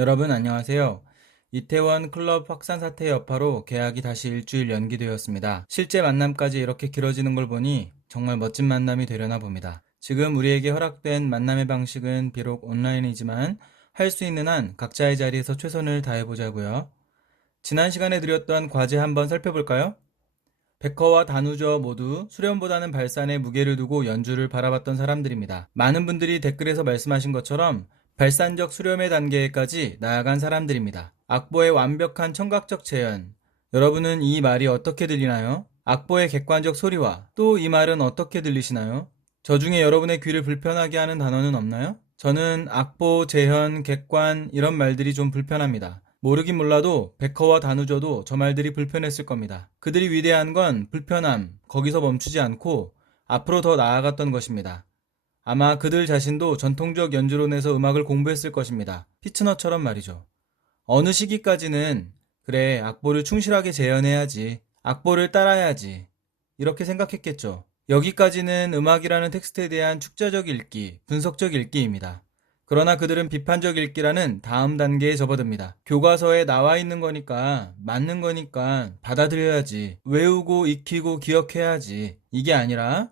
여러분 안녕하세요. 이태원 클럽 확산 사태 여파로 계약이 다시 일주일 연기되었습니다. 실제 만남까지 이렇게 길어지는 걸 보니 정말 멋진 만남이 되려나 봅니다. 지금 우리에게 허락된 만남의 방식은 비록 온라인이지만 할 수 있는 한 각자의 자리에서 최선을 다해보자고요. 지난 시간에 드렸던 과제 한번 살펴볼까요? 베커와 다누저 모두 수련보다는 발산에 무게를 두고 연주를 바라봤던 사람들입니다. 많은 분들이 댓글에서 말씀하신 것처럼 발산적 수렴의 단계까지 나아간 사람들입니다. 악보의 완벽한 청각적 재현. 여러분은 이 말이 어떻게 들리나요? 악보의 객관적 소리와 또 이 말은 어떻게 들리시나요? 저 중에 여러분의 귀를 불편하게 하는 단어는 없나요? 저는 악보, 재현, 객관 이런 말들이 좀 불편합니다. 모르긴 몰라도 베커와 다누저도 저 말들이 불편했을 겁니다. 그들이 위대한 건 불편함, 거기서 멈추지 않고 앞으로 더 나아갔던 것입니다. 아마 그들 자신도 전통적 연주론에서 음악을 공부했을 것입니다. 피츠너처럼 말이죠. 어느 시기까지는 그래, 악보를 충실하게 재현해야지, 악보를 따라야지 이렇게 생각했겠죠. 여기까지는 음악이라는 텍스트에 대한 축자적 읽기, 분석적 읽기입니다. 그러나 그들은 비판적 읽기라는 다음 단계에 접어듭니다. 교과서에 나와 있는 거니까, 맞는 거니까 받아들여야지, 외우고 익히고 기억해야지, 이게 아니라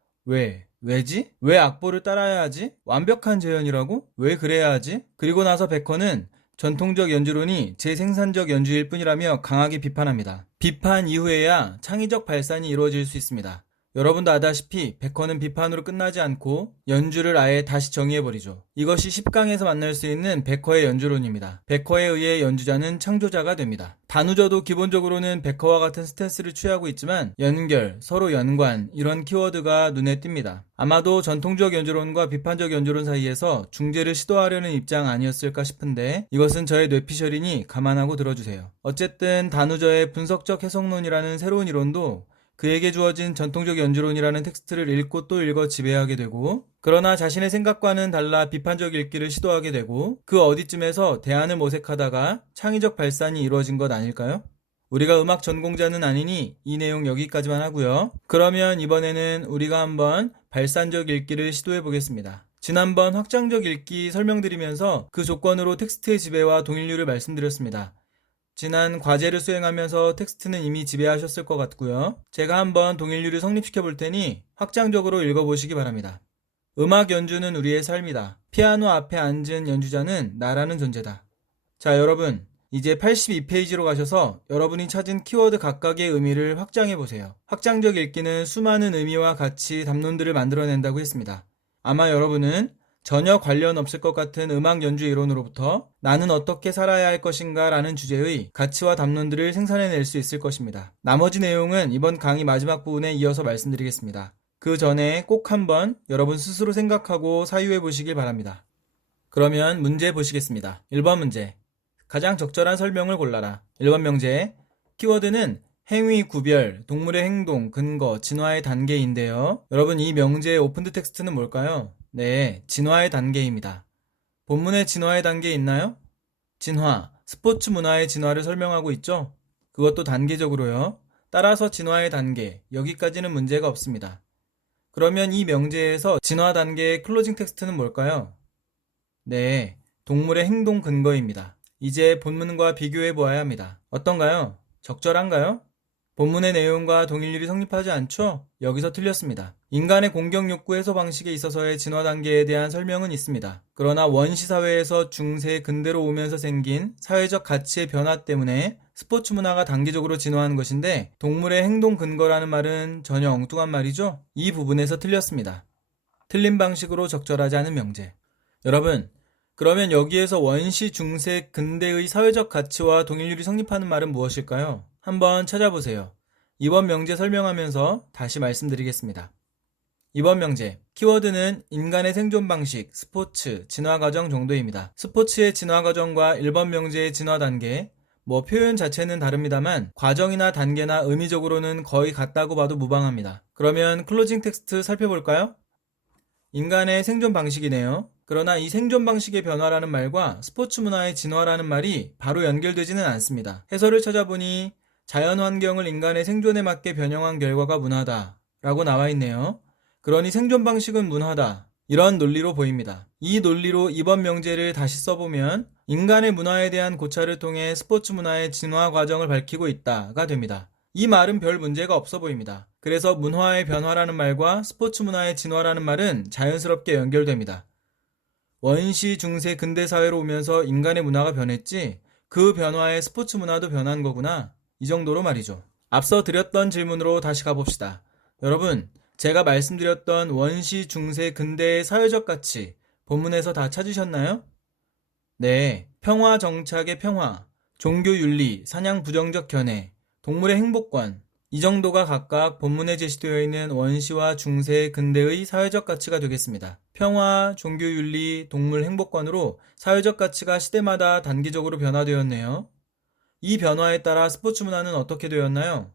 왜지? 왜 악보를 따라야 하지? 완벽한 재현이라고? 왜 그래야 하지? 그리고 나서 베커는 전통적 연주론이 재생산적 연주일 뿐이라며 강하게 비판합니다. 비판 이후에야 창의적 발산이 이루어질 수 있습니다. 여러분도 아다시피 베커는 비판으로 끝나지 않고 연주를 아예 다시 정의해버리죠. 이것이 10강에서 만날 수 있는 베커의 연주론입니다. 베커에 의해 연주자는 창조자가 됩니다. 다누저도 기본적으로는 베커와 같은 스탠스를 취하고 있지만 연결, 서로 연관 이런 키워드가 눈에 띕니다. 아마도 전통적 연주론과 비판적 연주론 사이에서 중재를 시도하려는 입장 아니었을까 싶은데 이것은 저의 뇌피셜이니 감안하고 들어주세요. 어쨌든 다누저의 분석적 해석론이라는 새로운 이론도 그에게 주어진 전통적 연주론이라는 텍스트를 읽고 또 읽어 지배하게 되고, 그러나 자신의 생각과는 달라 비판적 읽기를 시도하게 되고, 그 어디쯤에서 대안을 모색하다가 창의적 발산이 이루어진 것 아닐까요? 우리가 음악 전공자는 아니니 이 내용 여기까지만 하고요. 그러면 이번에는 우리가 한번 발산적 읽기를 시도해 보겠습니다. 지난번 확장적 읽기 설명드리면서 그 조건으로 텍스트의 지배와 동일률을 말씀드렸습니다. 지난 과제를 수행하면서 텍스트는 이미 지배하셨을 것 같고요. 제가 한번 동일률을 성립시켜 볼 테니 확장적으로 읽어보시기 바랍니다. 음악 연주는 우리의 삶이다. 피아노 앞에 앉은 연주자는 나라는 존재다. 자, 여러분, 이제 82페이지로 가셔서 여러분이 찾은 키워드 각각의 의미를 확장해 보세요. 확장적 읽기는 수많은 의미와 가치, 담론들을 만들어낸다고 했습니다. 아마 여러분은 전혀 관련 없을 것 같은 음악 연주 이론으로부터 나는 어떻게 살아야 할 것인가 라는 주제의 가치와 담론들을 생산해낼 수 있을 것입니다. 나머지 내용은 이번 강의 마지막 부분에 이어서 말씀드리겠습니다. 그 전에 꼭 한번 여러분 스스로 생각하고 사유해 보시길 바랍니다. 그러면 문제 보시겠습니다. 1번 문제. 가장 적절한 설명을 골라라. 1번 명제. 키워드는 행위, 구별, 동물의 행동, 근거, 진화의 단계인데요. 여러분 이 명제의 오픈드 텍스트는 뭘까요? 네, 진화의 단계입니다. 본문에 진화의 단계 있나요? 진화, 스포츠 문화의 진화를 설명하고 있죠? 그것도 단계적으로요. 따라서 진화의 단계, 여기까지는 문제가 없습니다. 그러면 이 명제에서 진화 단계의 클로징 텍스트는 뭘까요? 네, 동물의 행동 근거입니다. 이제 본문과 비교해 보아야 합니다. 어떤가요? 적절한가요? 본문의 내용과 동일률이 성립하지 않죠? 여기서 틀렸습니다. 인간의 공격 욕구 해소 방식에 있어서의 진화 단계에 대한 설명은 있습니다. 그러나 원시 사회에서 중세 근대로 오면서 생긴 사회적 가치의 변화 때문에 스포츠 문화가 단계적으로 진화하는 것인데 동물의 행동 근거라는 말은 전혀 엉뚱한 말이죠? 이 부분에서 틀렸습니다. 틀린 방식으로 적절하지 않은 명제. 여러분, 그러면 여기에서 원시, 중세, 근대의 사회적 가치와 동일률이 성립하는 말은 무엇일까요? 한번 찾아보세요. 이번 명제 설명하면서 다시 말씀드리겠습니다. 이번 명제, 키워드는 인간의 생존 방식, 스포츠, 진화 과정 정도입니다. 스포츠의 진화 과정과 1번 명제의 진화 단계, 표현 자체는 다릅니다만 과정이나 단계나 의미적으로는 거의 같다고 봐도 무방합니다. 그러면 클로징 텍스트 살펴볼까요? 인간의 생존 방식이네요. 그러나 이 생존 방식의 변화라는 말과 스포츠 문화의 진화라는 말이 바로 연결되지는 않습니다. 해설을 찾아보니 자연 환경을 인간의 생존에 맞게 변형한 결과가 문화다 라고 나와 있네요. 그러니 생존 방식은 문화다. 이런 논리로 보입니다. 이 논리로 이번 명제를 다시 써보면 인간의 문화에 대한 고찰을 통해 스포츠 문화의 진화 과정을 밝히고 있다가 됩니다. 이 말은 별 문제가 없어 보입니다. 그래서 문화의 변화라는 말과 스포츠 문화의 진화라는 말은 자연스럽게 연결됩니다. 원시, 중세, 근대 사회로 오면서 인간의 문화가 변했지 그 변화에 스포츠 문화도 변한 거구나. 이 정도로 말이죠. 앞서 드렸던 질문으로 다시 가봅시다. 여러분, 제가 말씀드렸던 원시, 중세, 근대의 사회적 가치 본문에서 다 찾으셨나요? 네, 평화 정착의 평화, 종교 윤리, 사냥 부정적 견해, 동물의 행복관, 이 정도가 각각 본문에 제시되어 있는 원시와 중세, 근대의 사회적 가치가 되겠습니다. 평화, 종교 윤리, 동물 행복관으로 사회적 가치가 시대마다 단기적으로 변화되었네요. 이 변화에 따라 스포츠 문화는 어떻게 되었나요?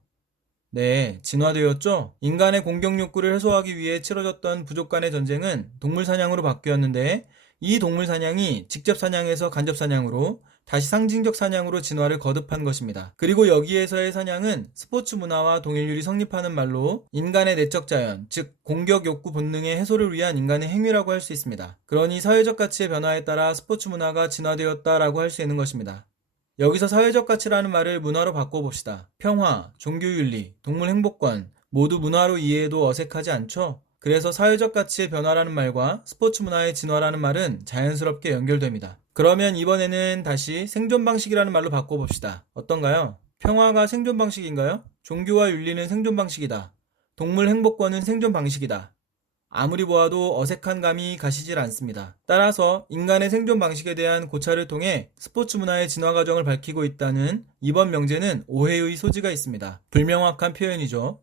네, 진화되었죠? 인간의 공격 욕구를 해소하기 위해 치러졌던 부족 간의 전쟁은 동물 사냥으로 바뀌었는데 이 동물 사냥이 직접 사냥에서 간접 사냥으로 다시 상징적 사냥으로 진화를 거듭한 것입니다. 그리고 여기에서의 사냥은 스포츠 문화와 동일률이 성립하는 말로 인간의 내적 자연, 즉 공격 욕구 본능의 해소를 위한 인간의 행위라고 할 수 있습니다. 그러니 사회적 가치의 변화에 따라 스포츠 문화가 진화되었다라고 할 수 있는 것입니다. 여기서 사회적 가치라는 말을 문화로 바꿔봅시다. 평화, 종교윤리, 동물 행복관 모두 문화로 이해해도 어색하지 않죠? 그래서 사회적 가치의 변화라는 말과 스포츠 문화의 진화라는 말은 자연스럽게 연결됩니다. 그러면 이번에는 다시 생존 방식이라는 말로 바꿔봅시다. 어떤가요? 평화가 생존 방식인가요? 종교와 윤리는 생존 방식이다. 동물 행복관은 생존 방식이다. 아무리 보아도 어색한 감이 가시질 않습니다. 따라서 인간의 생존 방식에 대한 고찰을 통해 스포츠 문화의 진화 과정을 밝히고 있다는 이번 명제는 오해의 소지가 있습니다. 불명확한 표현이죠.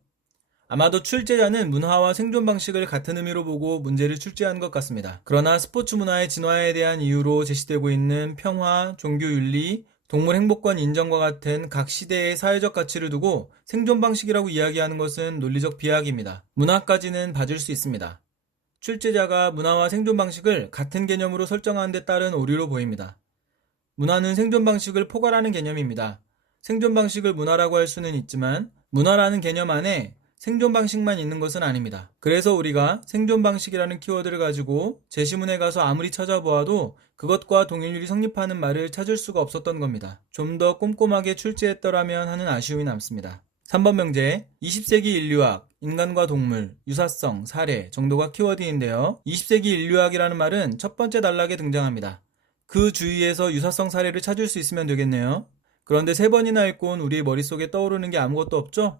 아마도 출제자는 문화와 생존 방식을 같은 의미로 보고 문제를 출제한 것 같습니다. 그러나 스포츠 문화의 진화에 대한 이유로 제시되고 있는 평화, 종교 윤리, 동물 행복관 인정과 같은 각 시대의 사회적 가치를 두고 생존 방식이라고 이야기하는 것은 논리적 비약입니다. 문화까지는 봐줄 수 있습니다. 출제자가 문화와 생존 방식을 같은 개념으로 설정하는 데 따른 오류로 보입니다. 문화는 생존 방식을 포괄하는 개념입니다. 생존 방식을 문화라고 할 수는 있지만 문화라는 개념 안에 생존 방식만 있는 것은 아닙니다. 그래서 우리가 생존 방식이라는 키워드를 가지고 제시문에 가서 아무리 찾아보아도 그것과 동일률이 성립하는 말을 찾을 수가 없었던 겁니다. 좀 더 꼼꼼하게 출제했더라면 하는 아쉬움이 남습니다. 3번 명제, 20세기 인류학, 인간과 동물, 유사성, 사례 정도가 키워드인데요. 20세기 인류학이라는 말은 첫 번째 단락에 등장합니다. 그 주위에서 유사성 사례를 찾을 수 있으면 되겠네요. 그런데 3번이나 읽고 온 우리의 머릿속에 떠오르는 게 아무것도 없죠?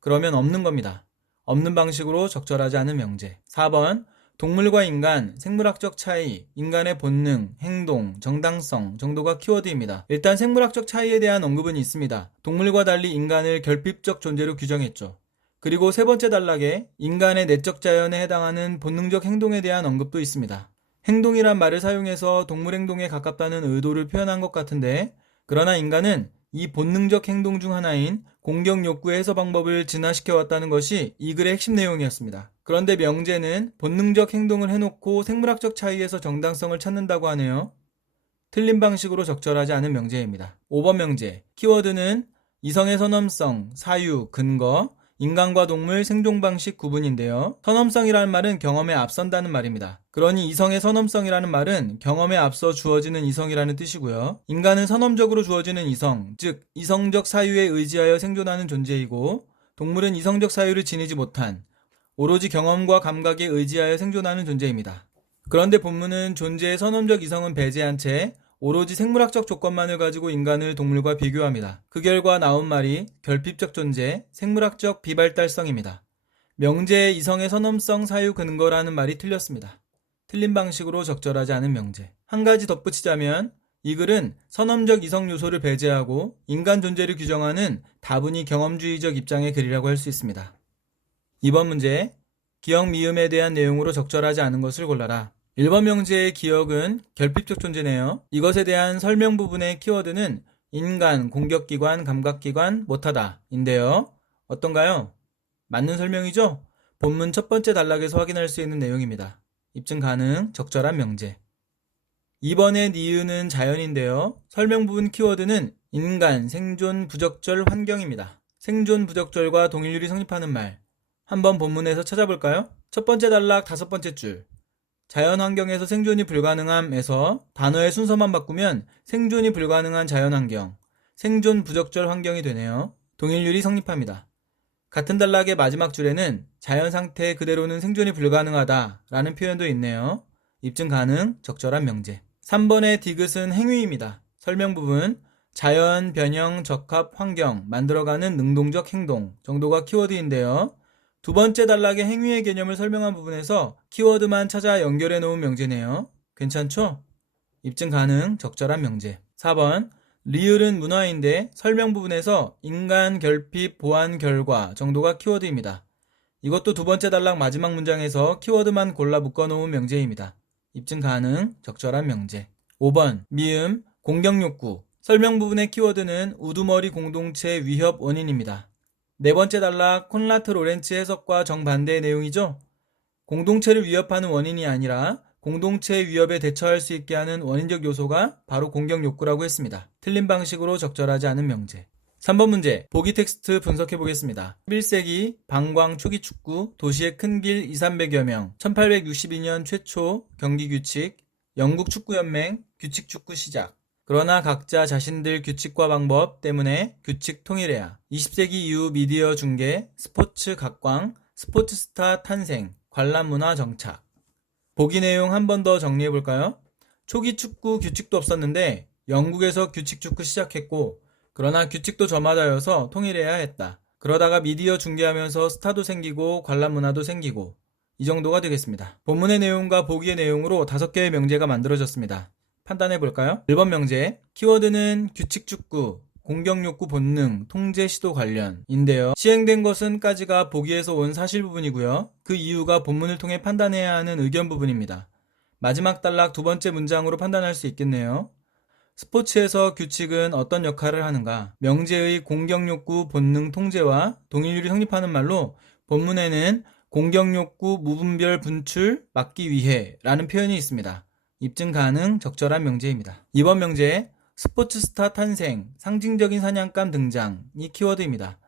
그러면 없는 겁니다. 없는 방식으로 적절하지 않은 명제. 4번, 동물과 인간, 생물학적 차이, 인간의 본능, 행동, 정당성 정도가 키워드입니다. 일단 생물학적 차이에 대한 언급은 있습니다. 동물과 달리 인간을 결핍적 존재로 규정했죠. 그리고 3번째 단락에 인간의 내적 자연에 해당하는 본능적 행동에 대한 언급도 있습니다. 행동이란 말을 사용해서 동물 행동에 가깝다는 의도를 표현한 것 같은데, 그러나 인간은 이 본능적 행동 중 하나인 공격 욕구의 해소 방법을 진화시켜 왔다는 것이 이 글의 핵심 내용이었습니다. 그런데 명제는 본능적 행동을 해놓고 생물학적 차이에서 정당성을 찾는다고 하네요. 틀린 방식으로 적절하지 않은 명제입니다. 5번 명제, 키워드는 이성의 선험성, 사유, 근거, 인간과 동물 생존 방식 구분인데요. 선험성이라는 말은 경험에 앞선다는 말입니다. 그러니 이성의 선험성이라는 말은 경험에 앞서 주어지는 이성이라는 뜻이고요. 인간은 선험적으로 주어지는 이성, 즉 이성적 사유에 의지하여 생존하는 존재이고, 동물은 이성적 사유를 지니지 못한 오로지 경험과 감각에 의지하여 생존하는 존재입니다. 그런데 본문은 존재의 선험적 이성은 배제한 채 오로지 생물학적 조건만을 가지고 인간을 동물과 비교합니다. 그 결과 나온 말이 결핍적 존재, 생물학적 비발달성입니다. 명제의 이성의 선험성 사유 근거라는 말이 틀렸습니다. 틀린 방식으로 적절하지 않은 명제. 한 가지 덧붙이자면 이 글은 선험적 이성 요소를 배제하고 인간 존재를 규정하는 다분히 경험주의적 입장의 글이라고 할 수 있습니다. 2번 문제, 기억 미음에 대한 내용으로 적절하지 않은 것을 골라라. 1번 명제의 기억은 결핍적 존재네요. 이것에 대한 설명 부분의 키워드는 인간, 공격기관, 감각기관, 못하다 인데요. 어떤가요? 맞는 설명이죠? 본문 첫 번째 단락에서 확인할 수 있는 내용입니다. 입증 가능, 적절한 명제. 2번의 니은은 자연인데요. 설명 부분 키워드는 인간, 생존, 부적절, 환경입니다. 생존, 부적절과 동일률이 성립하는 말. 한번 본문에서 찾아볼까요? 첫 번째 단락 5번째 줄. 자연환경에서 생존이 불가능함에서 단어의 순서만 바꾸면 생존이 불가능한 자연환경, 생존 부적절 환경이 되네요. 동일률이 성립합니다. 같은 단락의 마지막 줄에는 자연 상태 그대로는 생존이 불가능하다 라는 표현도 있네요. 입증 가능, 적절한 명제. 3번의 디귿은 행위입니다. 설명 부분, 자연, 변형, 적합, 환경, 만들어가는 능동적 행동 정도가 키워드인데요. 두 번째 단락의 행위의 개념을 설명한 부분에서 키워드만 찾아 연결해 놓은 명제네요. 괜찮죠? 입증 가능, 적절한 명제. 4번, 리을은 문화인데 설명 부분에서 인간, 결핍, 보완, 결과 정도가 키워드입니다. 이것도 두 번째 단락 마지막 문장에서 키워드만 골라 묶어놓은 명제입니다. 입증 가능, 적절한 명제. 5번, 미음, 공격욕구. 설명 부분의 키워드는 우두머리 공동체 위협 원인입니다. 네 번째 단락 콘라트 로렌츠 해석과 정반대의 내용이죠. 공동체를 위협하는 원인이 아니라 공동체의 위협에 대처할 수 있게 하는 원인적 요소가 바로 공격욕구라고 했습니다. 틀린 방식으로 적절하지 않은 명제. 3번 문제, 보기 텍스트 분석해 보겠습니다. 11세기 방광 초기 축구, 도시의 큰 길 2,300여 명, 1862년 최초 경기 규칙, 영국 축구연맹, 규칙 축구 시작. 그러나 각자 자신들 규칙과 방법 때문에 규칙 통일해야. 20세기 이후 미디어 중계, 스포츠 각광, 스포츠 스타 탄생, 관람 문화 정착. 보기 내용 한 번 더 정리해 볼까요? 초기 축구 규칙도 없었는데 영국에서 규칙 축구 시작했고, 그러나 규칙도 저마다여서 통일해야 했다. 그러다가 미디어 중계하면서 스타도 생기고 관람 문화도 생기고, 이 정도가 되겠습니다. 본문의 내용과 보기의 내용으로 5개의 명제가 만들어졌습니다. 판단해 볼까요? 1번 명제, 키워드는 규칙 축구, 공격욕구 본능, 통제 시도 관련인데요. 시행된 것은까지가 보기에서 온 사실 부분이고요. 그 이유가 본문을 통해 판단해야 하는 의견 부분입니다. 마지막 단락 두 번째 문장으로 판단할 수 있겠네요. 스포츠에서 규칙은 어떤 역할을 하는가? 명제의 공격욕구 본능 통제와 동일률이 성립하는 말로 본문에는 공격욕구 무분별 분출 막기 위해 라는 표현이 있습니다. 입증 가능, 적절한 명제입니다. 2번 명제, 스포츠 스타 탄생, 상징적인 사냥감 등장이 키워드입니다.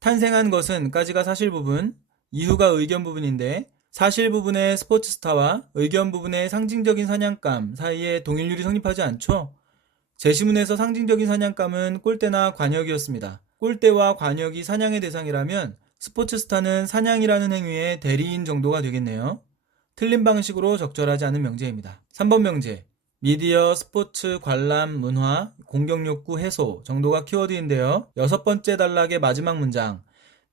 탄생한 것은 까지가 사실 부분, 이후가 의견 부분인데 사실 부분의 스포츠 스타와 의견 부분의 상징적인 사냥감 사이에 동일률이 성립하지 않죠? 제시문에서 상징적인 사냥감은 꼴대나 관역이었습니다. 꼴대와 관역이 사냥의 대상이라면 스포츠 스타는 사냥이라는 행위의 대리인 정도가 되겠네요. 틀린 방식으로 적절하지 않은 명제입니다. 3번 명제, 미디어, 스포츠, 관람, 문화, 공격욕구 해소 정도가 키워드인데요. 6번째 단락의 마지막 문장,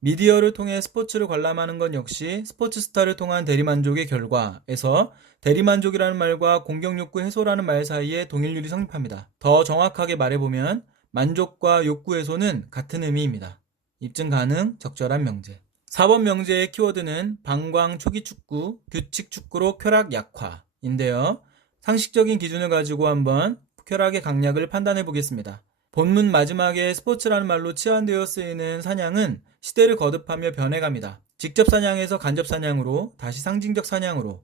미디어를 통해 스포츠를 관람하는 건 역시 스포츠 스타를 통한 대리만족의 결과에서 대리만족이라는 말과 공격욕구 해소라는 말 사이에 동일률이 성립합니다. 더 정확하게 말해보면 만족과 욕구 해소는 같은 의미입니다. 입증 가능, 적절한 명제. 4번 명제의 키워드는 방광 초기 축구, 규칙 축구로 쾌락 약화인데요. 상식적인 기준을 가지고 한번 쾌락의 강약을 판단해 보겠습니다. 본문 마지막에 스포츠라는 말로 치환되어 쓰이는 사냥은 시대를 거듭하며 변해갑니다. 직접 사냥에서 간접 사냥으로, 다시 상징적 사냥으로.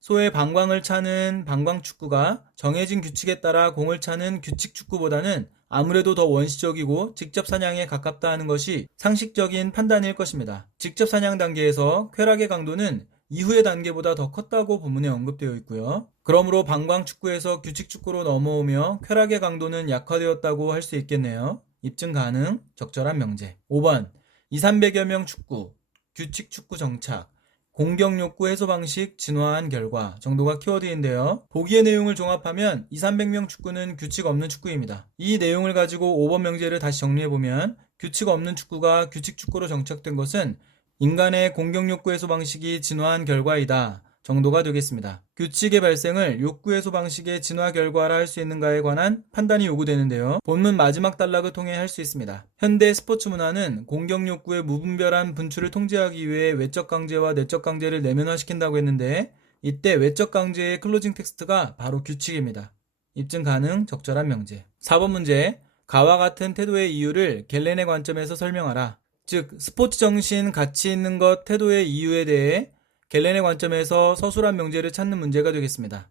소의 방광을 차는 방광 축구가 정해진 규칙에 따라 공을 차는 규칙 축구보다는 아무래도 더 원시적이고 직접 사냥에 가깝다 하는 것이 상식적인 판단일 것입니다. 직접 사냥 단계에서 쾌락의 강도는 이후의 단계보다 더 컸다고 본문에 언급되어 있고요. 그러므로 방광 축구에서 규칙 축구로 넘어오며 쾌락의 강도는 약화되었다고 할 수 있겠네요. 입증 가능, 적절한 명제. 5번, 2,300여 명 축구, 규칙 축구 정착, 공격욕구 해소 방식 진화한 결과 정도가 키워드인데요. 보기의 내용을 종합하면 2,300명 축구는 규칙 없는 축구입니다. 이 내용을 가지고 5번 명제를 다시 정리해보면 규칙 없는 축구가 규칙 축구로 정착된 것은 인간의 공격욕구 해소 방식이 진화한 결과이다 정도가 되겠습니다. 규칙의 발생을 욕구 해소 방식의 진화 결과라 할 수 있는가에 관한 판단이 요구되는데요. 본문 마지막 단락을 통해 할 수 있습니다. 현대 스포츠 문화는 공격욕구의 무분별한 분출을 통제하기 위해 외적 강제와 내적 강제를 내면화시킨다고 했는데 이때 외적 강제의 클로징 텍스트가 바로 규칙입니다. 입증 가능, 적절한 명제. 4번 문제, 가와 같은 태도의 이유를 갤렌의 관점에서 설명하라. 즉 스포츠 정신, 가치 있는 것, 태도의 이유에 대해 갤렌의 관점에서 서술한 명제를 찾는 문제가 되겠습니다.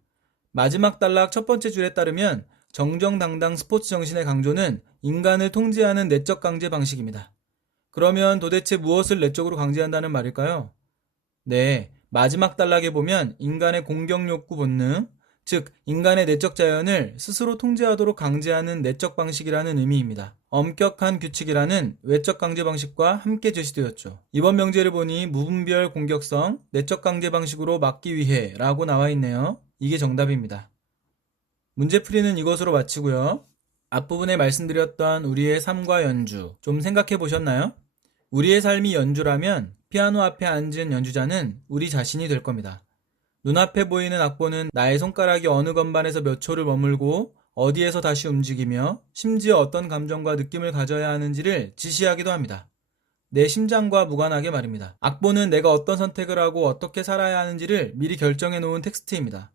마지막 단락 첫 번째 줄에 따르면 정정당당 스포츠 정신의 강조는 인간을 통제하는 내적 강제 방식입니다. 그러면 도대체 무엇을 내적으로 강제한다는 말일까요? 네, 마지막 단락에 보면 인간의 공격욕구 본능, 즉 인간의 내적 자연을 스스로 통제하도록 강제하는 내적 방식이라는 의미입니다. 엄격한 규칙이라는 외적 강제 방식과 함께 제시되었죠. 이번 명제를 보니 무분별 공격성, 내적 강제 방식으로 막기 위해 라고 나와 있네요. 이게 정답입니다. 문제풀이는 이것으로 마치고요. 앞부분에 말씀드렸던 우리의 삶과 연주 좀 생각해 보셨나요? 우리의 삶이 연주라면 피아노 앞에 앉은 연주자는 우리 자신이 될 겁니다. 눈앞에 보이는 악보는 나의 손가락이 어느 건반에서 몇 초를 머물고 어디에서 다시 움직이며 심지어 어떤 감정과 느낌을 가져야 하는지를 지시하기도 합니다. 내 심장과 무관하게 말입니다. 악보는 내가 어떤 선택을 하고 어떻게 살아야 하는지를 미리 결정해 놓은 텍스트입니다.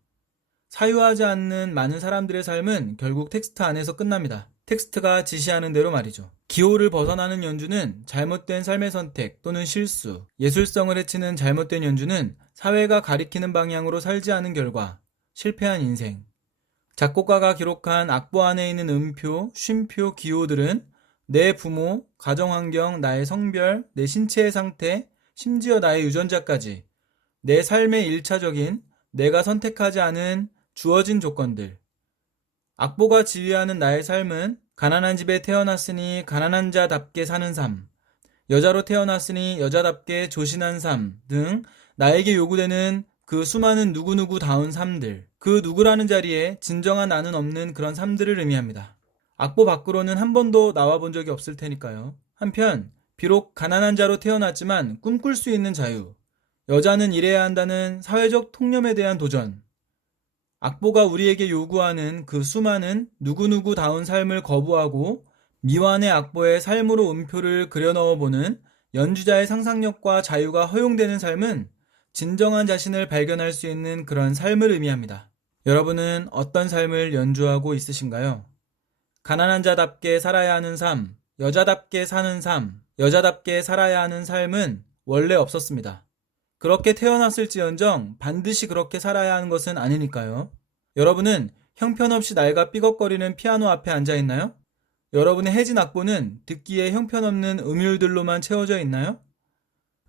사유하지 않는 많은 사람들의 삶은 결국 텍스트 안에서 끝납니다. 텍스트가 지시하는 대로 말이죠. 기호를 벗어나는 연주는 잘못된 삶의 선택 또는 실수, 예술성을 해치는 잘못된 연주는 사회가 가리키는 방향으로 살지 않은 결과, 실패한 인생. 작곡가가 기록한 악보 안에 있는 음표, 쉼표, 기호들은 내 부모, 가정환경, 나의 성별, 내 신체의 상태, 심지어 나의 유전자까지 내 삶의 일차적인 내가 선택하지 않은 주어진 조건들. 악보가 지휘하는 나의 삶은 가난한 집에 태어났으니 가난한 자답게 사는 삶, 여자로 태어났으니 여자답게 조신한 삶 등 나에게 요구되는 그 수많은 누구누구다운 삶들, 그 누구라는 자리에 진정한 나는 없는 그런 삶들을 의미합니다. 악보 밖으로는 한 번도 나와본 적이 없을 테니까요. 한편 비록 가난한 자로 태어났지만 꿈꿀 수 있는 자유, 여자는 일해야 한다는 사회적 통념에 대한 도전, 악보가 우리에게 요구하는 그 수많은 누구누구다운 삶을 거부하고 미완의 악보의 삶으로 음표를 그려 넣어보는 연주자의 상상력과 자유가 허용되는 삶은 진정한 자신을 발견할 수 있는 그런 삶을 의미합니다. 여러분은 어떤 삶을 연주하고 있으신가요? 가난한 자답게 살아야 하는 삶, 여자답게 사는 삶, 여자답게 살아야 하는 삶은 원래 없었습니다. 그렇게 태어났을지언정 반드시 그렇게 살아야 하는 것은 아니니까요. 여러분은 형편없이 낡아 삐걱거리는 피아노 앞에 앉아 있나요? 여러분의 해진 악보는 듣기에 형편없는 음율들로만 채워져 있나요?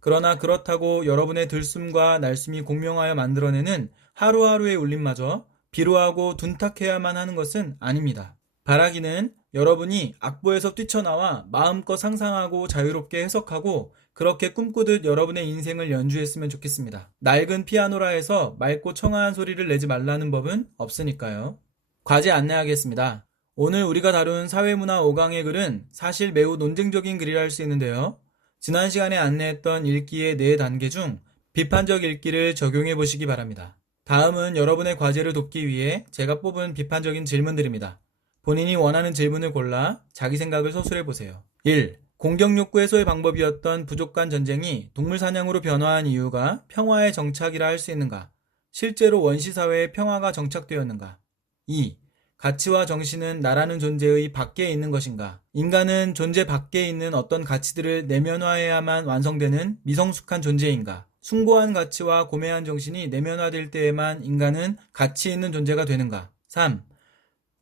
그러나 그렇다고 여러분의 들숨과 날숨이 공명하여 만들어내는 하루하루의 울림마저 비루하고 둔탁해야만 하는 것은 아닙니다. 바라기는 여러분이 악보에서 뛰쳐나와 마음껏 상상하고 자유롭게 해석하고 그렇게 꿈꾸듯 여러분의 인생을 연주했으면 좋겠습니다. 낡은 피아노라 해서 맑고 청아한 소리를 내지 말라는 법은 없으니까요. 과제 안내하겠습니다. 오늘 우리가 다룬 사회문화 5강의 글은 사실 매우 논쟁적인 글이라 할 수 있는데요. 지난 시간에 안내했던 읽기의 4단계 중 비판적 읽기를 적용해 보시기 바랍니다. 다음은 여러분의 과제를 돕기 위해 제가 뽑은 비판적인 질문들입니다. 본인이 원하는 질문을 골라 자기 생각을 서술해 보세요. 1. 공격욕구 해소의 방법이었던 부족간 전쟁이 동물 사냥으로 변화한 이유가 평화의 정착이라 할 수 있는가? 실제로 원시사회에 평화가 정착되었는가? 2. 가치와 정신은 나라는 존재의 밖에 있는 것인가? 인간은 존재 밖에 있는 어떤 가치들을 내면화해야만 완성되는 미성숙한 존재인가? 숭고한 가치와 고매한 정신이 내면화될 때에만 인간은 가치 있는 존재가 되는가? 3.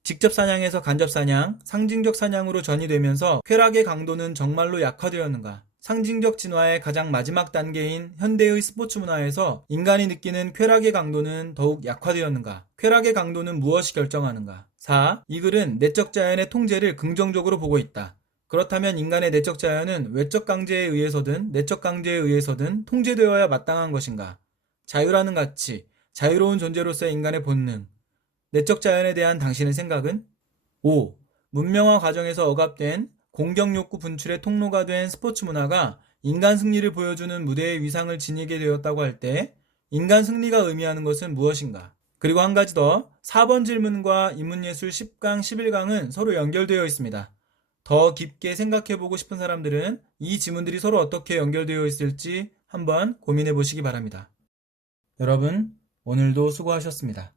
직접 사냥에서 간접 사냥, 상징적 사냥으로 전이되면서 쾌락의 강도는 정말로 약화되었는가? 상징적 진화의 가장 마지막 단계인 현대의 스포츠 문화에서 인간이 느끼는 쾌락의 강도는 더욱 약화되었는가? 쾌락의 강도는 무엇이 결정하는가? 4. 이 글은 내적 자연의 통제를 긍정적으로 보고 있다. 그렇다면 인간의 내적 자연은 외적 강제에 의해서든 내적 강제에 의해서든 통제되어야 마땅한 것인가? 자유라는 가치, 자유로운 존재로서의 인간의 본능, 내적 자연에 대한 당신의 생각은? 5. 문명화 과정에서 억압된 공격욕구 분출의 통로가 된 스포츠 문화가 인간 승리를 보여주는 무대의 위상을 지니게 되었다고 할 때 인간 승리가 의미하는 것은 무엇인가? 그리고 한 가지 더, 4번 질문과 인문예술 10강, 11강은 서로 연결되어 있습니다. 더 깊게 생각해보고 싶은 사람들은 이 지문들이 서로 어떻게 연결되어 있을지 한번 고민해 보시기 바랍니다. 여러분, 오늘도 수고하셨습니다.